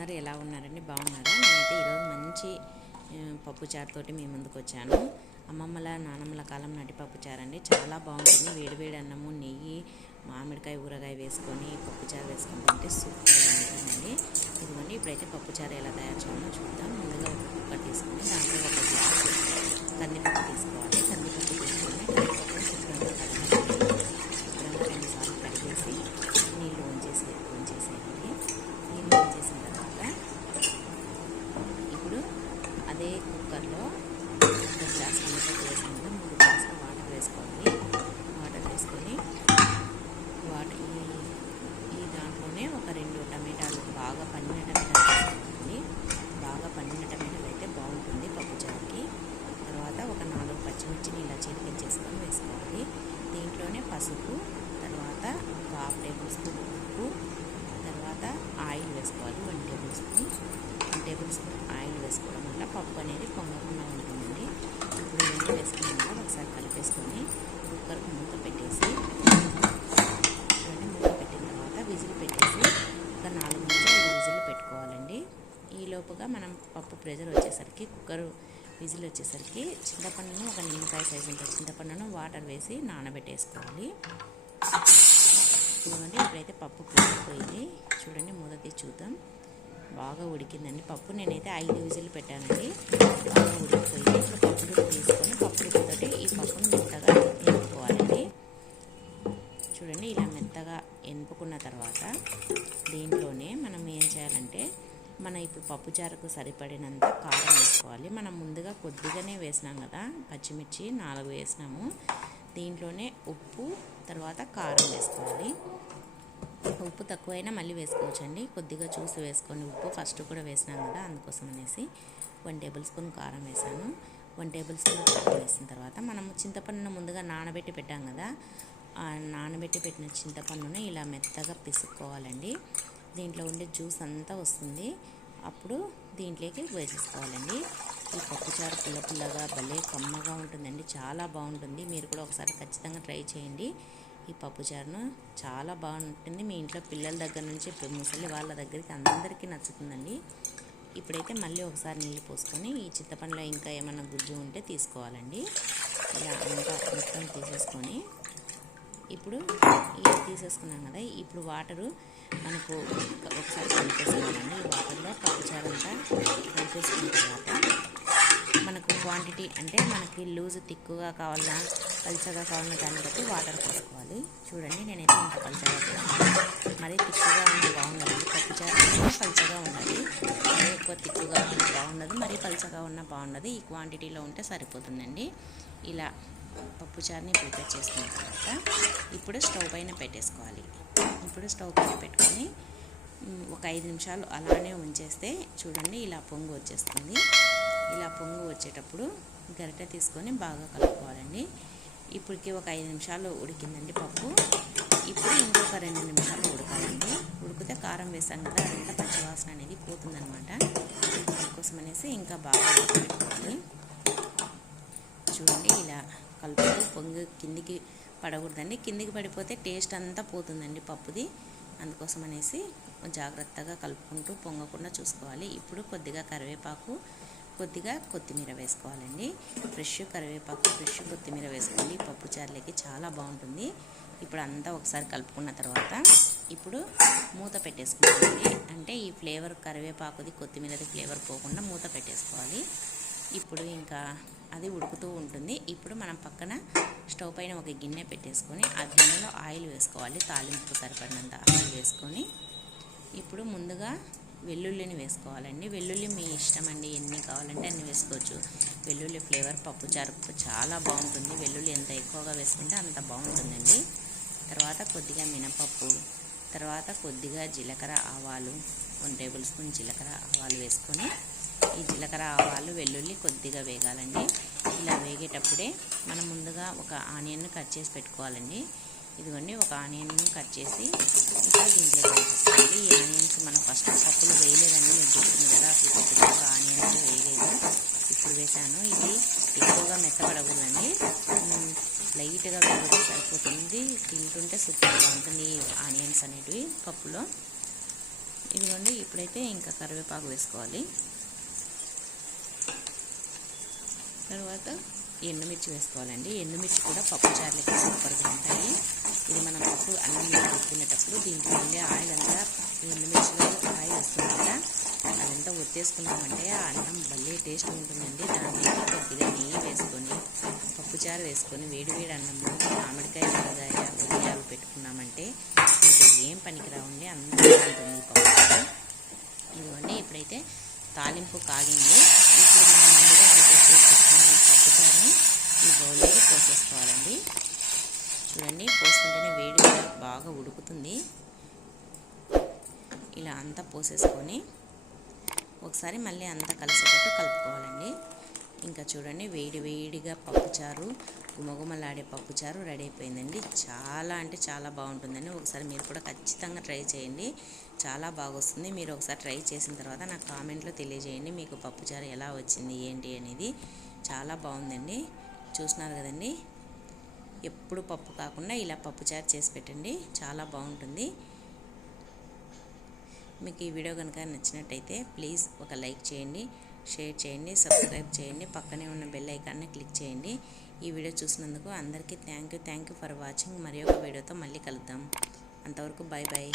ఉన్నారు ఎలా ఉన్నారండి? బాగున్నారా? నేనైతే ఈరోజు మంచి పప్పుచారుతోటి పప్పు చారుతోటి మీ ముందుకు వచ్చాను. అమ్మమ్మల నానమ్మల కాలం నాటి పప్పుచారు అండి చాలా బాగుంటుంది. వేడివేడి అన్నము నెయ్యి మామిడికాయ ఊరగాయ వేసుకొని పప్పు చారు వేసుకొని తింటే సూపర్గా ఉంటుందండి. ఇదిగోండి ఇప్పుడైతే పప్పు చారు ఎలా తయారు చేయాలో చూద్దాం. ముందుగా ఒక కుక్కర్ తీసుకొని దాంట్లో ఒక గ్లాస్ కందిపప్పు తీసుకోవాలి. కందిపప్పు తీసుకొని కందిపప్పు శుభ్రంగా కడిగేసి శుభ్రంగా రెండుసార్లు కడిగేసి నీళ్ళు వంచేసి వంచేసేయండి నీళ్ళు వంచేసిన తర్వాత ఇప్పుడు అదే కుక్కర్లో ఒక గ్లాస్ కందిపప్పు వేసాం కదా మూడు గ్లాసులు వాటర్ వేసుకోవాలి వాటర్ వేసుకొని వాటర్ ఈ ఈ దాంట్లోనే ఒక రెండు టమాటాలు బాగా పండిన టమాటాలు వేసుకోవాలి బాగా పండిన టమాటాలు అయితే బాగుంటుంది పప్పు చారుకి తర్వాత ఒక నాలుగు పచ్చిమిర్చిని ఇలా వేసుకోవాలి. దీంట్లోనే పసుపు తర్వాత ఒక హాఫ్ టేబుల్ స్పూన్ ఉప్పు తర్వాత ఆయిల్ వేసుకోవాలి. One tablespoon. One tablespoon oil వేసుకోవడం వల్ల పప్పు అనేది పొంగకుండా ఉంటుందండి. ఇప్పుడు ఇవన్నీ వేసుకున్న ఒకసారి కలిపేసుకొని కుక్కర్కి మూత పెట్టేసి మూత పెట్టిన తర్వాత విజిల్ పెట్టేసి ఒక నాలుగు నుంచి ఐదు విజిల్ పెట్టుకోవాలండి. ఈ లోపుగా మనం పప్పు ప్రెజర్ వచ్చేసరికి కుక్కర్ విజిల్ వచ్చేసరికి చింతపండును ఒక నిమ్మకాయ సైజు ఉంటుంది. చింతపండును వాటర్ వేసి నానబెట్టేసుకోవాలి. ఇదిగోండి ఇప్పుడైతే పప్పు ప్రెషర్ పోయింది చూడండి మూత తీసి చూద్దాం. బాగా ఉడికిందండి పప్పు. నేనైతే ఐదు విజిల్ పెట్టానండి. బాగా ఉడికిపోయింది. ఇప్పుడు పప్పు తీసుకొని పప్పు ఈ పప్పు మెత్తగా ఎనుపుకోవాలండి చూడండి ఇలా మెత్తగా ఎనుపుకున్న తర్వాత దీంట్లోనే మనం ఏం చేయాలంటే మన ఇప్పుడు పప్పుచారుకు సరిపడినంత కారం వేసుకోవాలి. మనం ముందుగా కొద్దిగానే వేసినాం కదా పచ్చిమిర్చి నాలుగు వేసినాము. దీంట్లోనే ఉప్పు తర్వాత కారం వేసుకోవాలి. ఉప్పు తక్కువైనా మళ్ళీ వేసుకోవచ్చండి. కొద్దిగా చూసి వేసుకొని ఉప్పు. ఫస్ట్ కూడా వేసినాం కదా అందుకోసం అనేసి వన్ టేబుల్ స్పూన్ కారం వేసాను. వన్ టేబుల్ స్పూన్ కారం వేసిన తర్వాత మనం చింతపండును ముందుగా నానబెట్టి పెట్టాం కదా ఆ నానబెట్టి పెట్టిన చింతపండుని ఇలా మెత్తగా పిసుక్కోవాలండి. దీంట్లో ఉండే జ్యూస్ అంతా వస్తుంది. అప్పుడు దీంట్లోకి వేసేసుకోవాలండి. ఈ పప్పుచారు పుల్ల పుల్లగా భలే కమ్మగా ఉంటుందండి. చాలా బాగుంటుంది. మీరు కూడా ఒకసారి ఖచ్చితంగా ట్రై చేయండి. ఈ పప్పుచారును చాలా బాగుంటుంది. మీ ఇంట్లో పిల్లల దగ్గర నుంచి ముసలి వాళ్ళ దగ్గరికి అందరికీ నచ్చుతుందండి. ఇప్పుడైతే మళ్ళీ ఒకసారి నీళ్ళు పోసుకొని ఈ చింతపండులో ఇంకా ఏమైనా గుజ్జు ఉంటే తీసుకోవాలండి. ఇలా అంతా మొత్తం తీసేసుకొని ఇప్పుడు ఇది తీసేసుకున్నాం కదా ఇప్పుడు వాటరు మనకు ఒకసారి కలిపేసుకోవాలండి ఈ వాటర్లో పప్పుచారు కలిపేసుకున్న తర్వాత. మనకు క్వాంటిటీ అంటే మనకి లూజ్ తిక్కుగా కావాలన్నా పలుచగా కావాలన్న దాన్ని బట్టి వాటర్ పోసుకోవాలి. చూడండి నేనైతే ఇంత పలుచగా మరి మరీ తిక్కుగా ఉంటే బాగుండదు. పప్పుచారు పలుచగా ఉండాలి. మరీ ఎక్కువ తిక్కుగా ఉంటే బాగుండదు. మరీ పలుచగా ఉన్నా బాగుండదు. ఈ క్వాంటిటీలో ఉంటే సరిపోతుందండి. ఇలా పప్పుచారుని ప్రిపేర్ చేసుకున్న తర్వాత ఇప్పుడు స్టవ్ పైన పెట్టేసుకోవాలి. ఇప్పుడు స్టవ్ పైన పెట్టుకొని ఒక ఐదు నిమిషాలు అలానే ఉంచేస్తే చూడండి ఇలా పొంగు వచ్చేస్తుంది. ఇలా పొంగు వచ్చేటప్పుడు గరిటె తీసుకొని బాగా కలుపుకోవాలండి. ఇప్పటికి ఒక ఐదు నిమిషాలు ఉడికిందండి పప్పు. ఇప్పుడు ఇంకొక రెండు నిమిషాలు ఉడకాలండి. ఉడికితే కారం వేసాం కదా అంతా పచ్చివాసన అనేది పోతుందనమాట అందుకోసం అనేసి ఇంకా బాగా పెట్టుకోవాలి చూడండి ఇలా కలుపుతూ పొంగి కిందికి పడకూడదండి. కిందికి పడిపోతే టేస్ట్ అంతా పోతుందండి పప్పుది. అందుకోసం అనేసి జాగ్రత్తగా కలుపుకుంటూ పొంగకుండా చూసుకోవాలి. ఇప్పుడు కొద్దిగా కరివేపాకు కొద్దిగా కొత్తిమీర వేసుకోవాలండి. ఫ్రెష్ కరివేపాకు ఫ్రెష్ కొత్తిమీర వేసుకోవాలి పప్పు చారులకి చాలా బాగుంటుంది. ఇప్పుడు అంతా ఒకసారి కలుపుకున్న తర్వాత ఇప్పుడు మూత పెట్టేసుకోవాలి అంటే ఈ ఫ్లేవర్ కరివేపాకుది కొత్తిమీరది ఫ్లేవర్ పోకుండా మూత పెట్టేసుకోవాలి. ఇప్పుడు ఇంకా అది ఉడుకుతూ ఉంటుంది. ఇప్పుడు మనం పక్కన స్టవ్ పైన ఒక గిన్నె పెట్టేసుకొని ఆ గిన్నెలో ఆయిల్ వేసుకోవాలి. తాలింపు సరిపడినంత ఆయిల్ వేసుకొని ఇప్పుడు ముందుగా వెల్లుల్లిని వేసుకోవాలండి. వెల్లుల్లి మీ ఇష్టం అండి. ఎన్ని కావాలంటే అన్ని వేసుకోవచ్చు. వెల్లుల్లి ఫ్లేవర్ పప్పు చారుకు చాలా బాగుంటుంది. వెల్లుల్లి ఎంత ఎక్కువగా వేసుకుంటే అంత బాగుంటుందండి. తర్వాత కొద్దిగా మినపప్పు తర్వాత కొద్దిగా జీలకర్ర ఆవాలు వన్ టేబుల్ స్పూన్ జీలకర్ర ఆవాలు వేసుకొని ఈ జీలకర్ర ఆవాలు వెల్లుల్లి కొద్దిగా వేగాలండి. ఇలా వేగేటప్పుడే మనం ముందుగా ఒక ఆనియన్ కట్ చేసి పెట్టుకోవాలండి. ఇదిగోండి ఒక ఆనియన్ కట్ చేసి ఇంకా దీంట్లో వేసేసుకోండి ఈ ఆనియన్స్ మనం ఫస్ట్ పప్పులు వేయలేదండి. నేను చూస్తుంది కదా అసలు ఆనియన్స్ వేయలేదు. ఇప్పుడు వేసాను ఇది ఎక్కువగా మెత్తపడకూడదండి లైట్గా వేగితే సరిపోతుంది. తింటుంటే సూపర్గా ఉంటుంది ఆనియన్స్ అనేటివి పప్పులో. ఇదిగోండి ఇప్పుడైతే ఇంకా కరివేపాకు వేసుకోవాలి. తర్వాత ఎండుమిర్చి వేసుకోవాలండి. ఎండుమిర్చి కూడా పప్పు చారులకి సూపర్గా ఉంటాయి. ఇది మనం పప్పు అన్నం కలుపుకునేటప్పుడు దీంట్లో ఉండే ఆయిల్ అంతా ఎండుమిర్చిలో ఆయిల్ వస్తుంది కదా అదంతా ఒత్తేసుకున్నామంటే ఆ అన్నం భలే టేస్ట్ ఉంటుందండి. దానికి కొద్దిగా నెయ్యి వేసుకొని పప్పుచారు వేసుకొని వేడివేడి వేడి అన్నంలో మామిడికాయ ఊరగాయ ఉదయాలు పెట్టుకున్నామంటే ఇంకా ఏం పనికిరావండి. అందంగా ఉంటుంది ఈ పప్పుచారు ఇదిగోండి ఇప్పుడైతే తాలింపు కాగింది. ఇప్పుడు మనం ముందుగా ప్రిపేర్ చేసి పెట్టుకున్న ఈ పప్పుచారుని ఈ బౌల్లోకి పోసేసుకోవాలండి. చూడండి పోసుకుంటేనే వేడిగా బాగా ఉడుకుతుంది. ఇలా అంతా పోసేసుకొని ఒకసారి మళ్ళీ అంతా కలిసేటట్టు కలుపుకోవాలండి. ఇంకా చూడండి వేడి వేడిగా పప్పుచారు గుమగుమలాడే పప్పుచారు రెడీ అయిపోయిందండి. చాలా అంటే చాలా బాగుంటుందండి. ఒకసారి మీరు కూడా ఖచ్చితంగా ట్రై చేయండి. చాలా బాగా వస్తుంది మీరు ఒకసారి ట్రై చేసిన తర్వాత నాకు కామెంట్లో తెలియజేయండి మీకు పప్పుచారు ఎలా వచ్చింది ఏంటి అనేది. చాలా బాగుందండి. చూస్తున్నారు కదండి. ఎప్పుడు పప్పు కాకుండా ఇలా పప్పుచారు చేసి పెట్టండి. చాలా బాగుంటుంది. మీకు ఈ వీడియో కనుక నచ్చినట్టయితే ప్లీజ్ ఒక లైక్ చేయండి షేర్ చేయండి సబ్స్క్రైబ్ చేయండి పక్కనే ఉన్న బెల్ ఐకాన్ని క్లిక్ చేయండి. ఈ వీడియో చూసినందుకు అందరికీ thank you thank you for watching. మరి ఒక వీడియోతో మళ్ళీ కలుద్దాం. అంతవరకు బాయ్ బాయ్